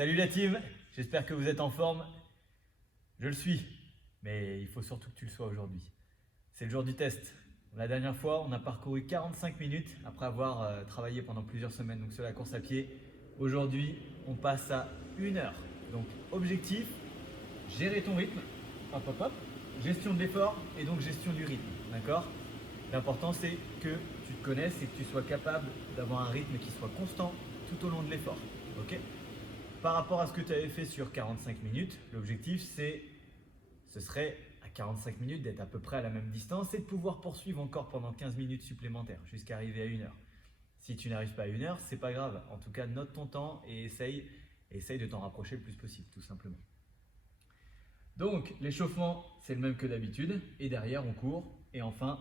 Salut la team, j'espère que vous êtes en forme. Je le suis, mais il faut surtout que tu le sois aujourd'hui. C'est le jour du test. La dernière fois, on a parcouru 45 minutes après avoir travaillé pendant plusieurs semaines donc sur la course à pied. Aujourd'hui, on passe à 1 heure. Donc objectif, gérer ton rythme, hop hop hop, gestion de l'effort et donc gestion du rythme, d'accord? L'important c'est que tu te connaisses et que tu sois capable d'avoir un rythme qui soit constant tout au long de l'effort, ok? Par rapport à ce que tu avais fait sur 45 minutes, l'objectif ce serait à 45 minutes d'être à peu près à la même distance et de pouvoir poursuivre encore pendant 15 minutes supplémentaires jusqu'à arriver à 1 heure. Si tu n'arrives pas à 1 heure, c'est pas grave. En tout cas, note ton temps et essaye de t'en rapprocher le plus possible, tout simplement. Donc, l'échauffement, c'est le même que d'habitude. Et derrière, on court. Et enfin,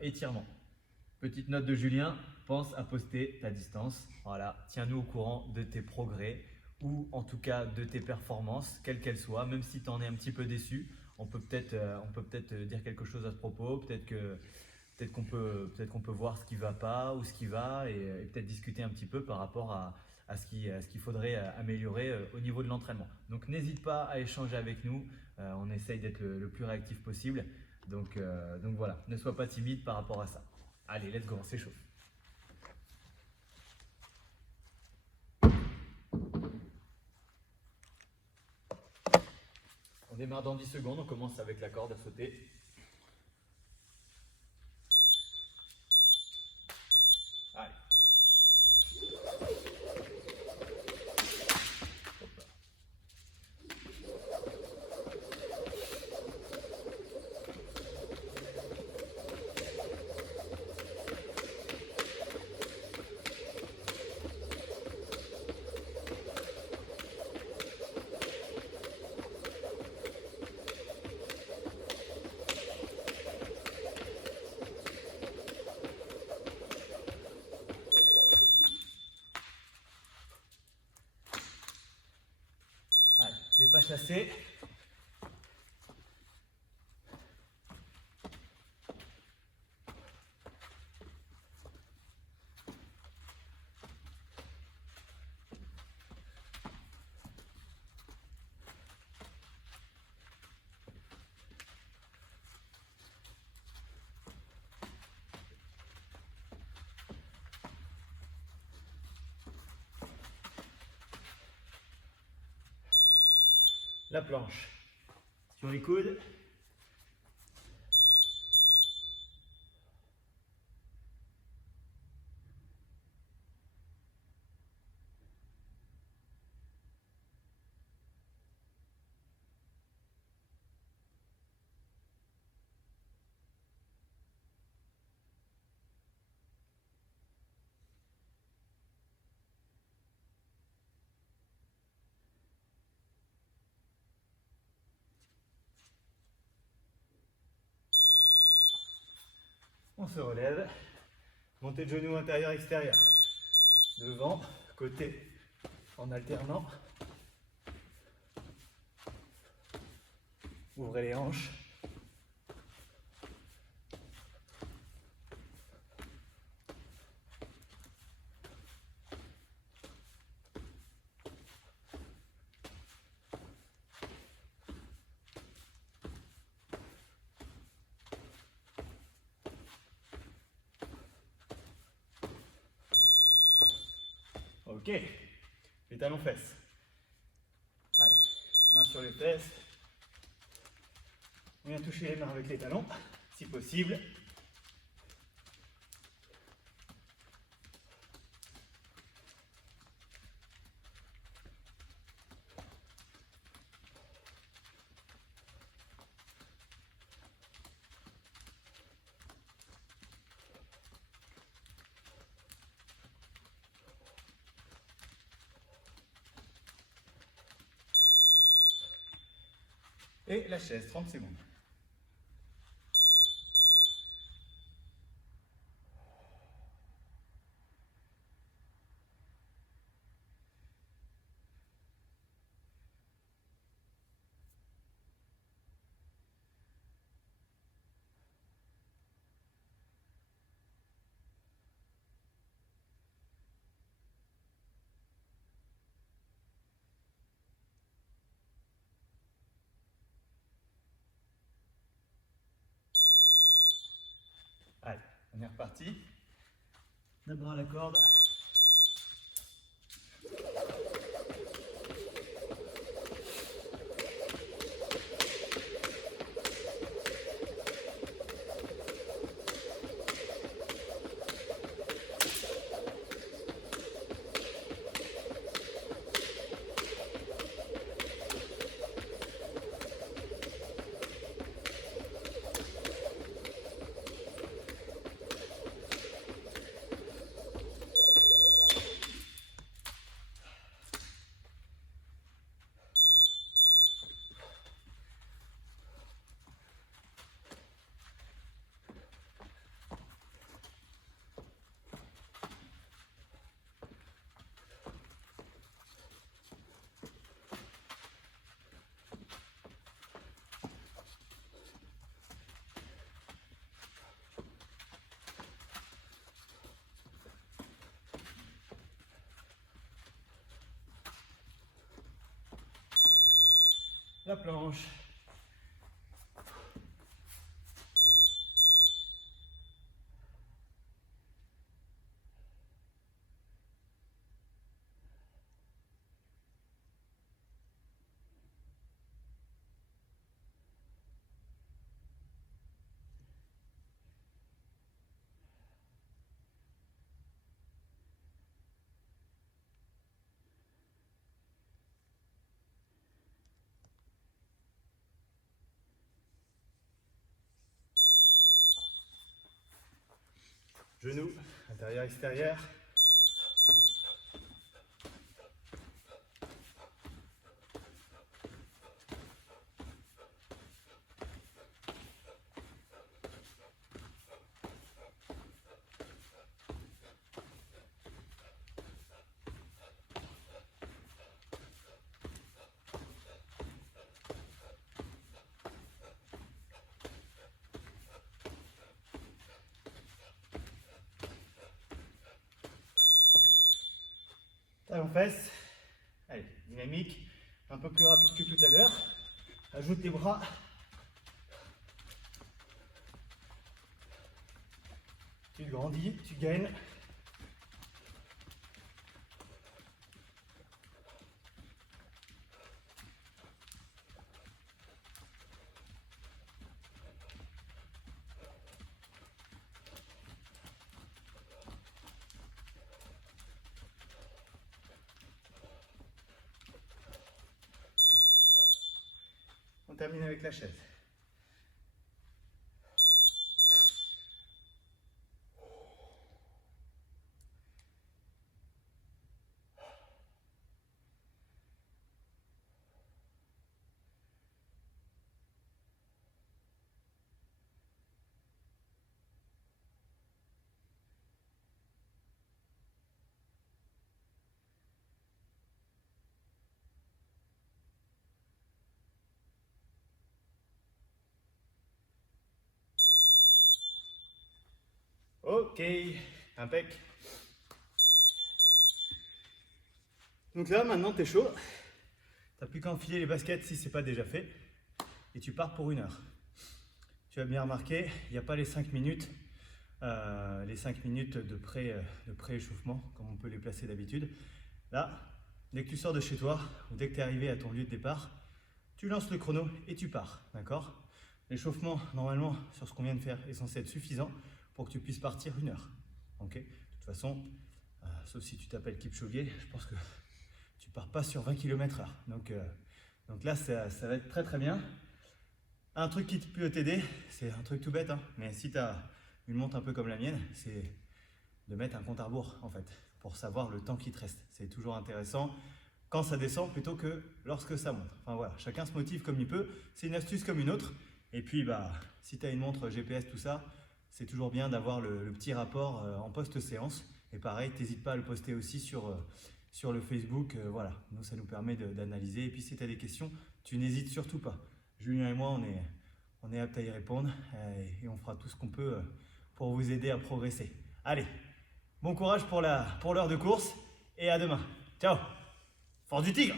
étirement. Petite note de Julien, pense à poster ta distance. Voilà, tiens-nous au courant de tes progrès ou en tout cas de tes performances, quelles qu'elles soient, même si tu en es un petit peu déçu. On peut peut-être dire quelque chose à ce propos, peut-être qu'on peut voir ce qui ne va pas ou ce qui va et peut-être discuter un petit peu par rapport à ce qu'il faudrait améliorer au niveau de l'entraînement. Donc n'hésite pas à échanger avec nous, on essaye d'être le plus réactif possible. Donc voilà, ne sois pas timide par rapport à ça. Allez, let's go, on s'échauffe. On démarre dans 10 secondes, on commence avec la corde à sauter. Allez. Hop là. Allez, les pas chassés. La planche. Sur les coudes. On se relève. Montée de genoux intérieur-extérieur. Devant, côté, en alternant. Ouvrez les hanches. Ok, les talons fesses. Allez, main sur les fesses. On vient toucher les mains avec les talons, si possible. Et la chaise, 30 secondes. Allez, on est reparti. D'abord à la corde. La planche. Genoux, intérieur, extérieur. Talon fesse. Allez, dynamique, un peu plus rapide que tout à l'heure. Ajoute tes bras. Tu grandis, tu gagnes. On termine avec la chaise. Ok, impec. Donc là, maintenant, tu es chaud. Tu n'as plus qu'à enfiler les baskets si ce n'est pas déjà fait. Et tu pars pour 1 heure. Tu as bien remarqué, il n'y a pas les 5 minutes. Les 5 minutes de pré-échauffement, comme on peut les placer d'habitude. Là, dès que tu sors de chez toi, ou dès que tu es arrivé à ton lieu de départ, tu lances le chrono et tu pars, d'accord? L'échauffement, normalement, sur ce qu'on vient de faire, est censé être suffisant pour que tu puisses partir 1 heure. Okay, de toute façon, sauf si tu t'appelles Kipchoge, je pense que tu pars pas sur 20 km/h. Donc là, ça va être très très bien. Un truc qui peut t'aider, c'est un truc tout bête, hein, mais si tu as une montre un peu comme la mienne, c'est de mettre un compte à rebours en fait, pour savoir le temps qui te reste. C'est toujours intéressant quand ça descend plutôt que lorsque ça monte. Enfin voilà, chacun se motive comme il peut, c'est une astuce comme une autre. Et puis si tu as une montre GPS, tout ça, c'est toujours bien d'avoir le petit rapport en post-séance. Et pareil, n'hésite pas à le poster aussi sur le Facebook. Voilà, nous ça nous permet d'analyser. Et puis si tu as des questions, tu n'hésites surtout pas. Julien et moi, on est aptes à y répondre et on fera tout ce qu'on peut pour vous aider à progresser. Allez, bon courage pour l'heure de course et à demain. Ciao, force du tigre.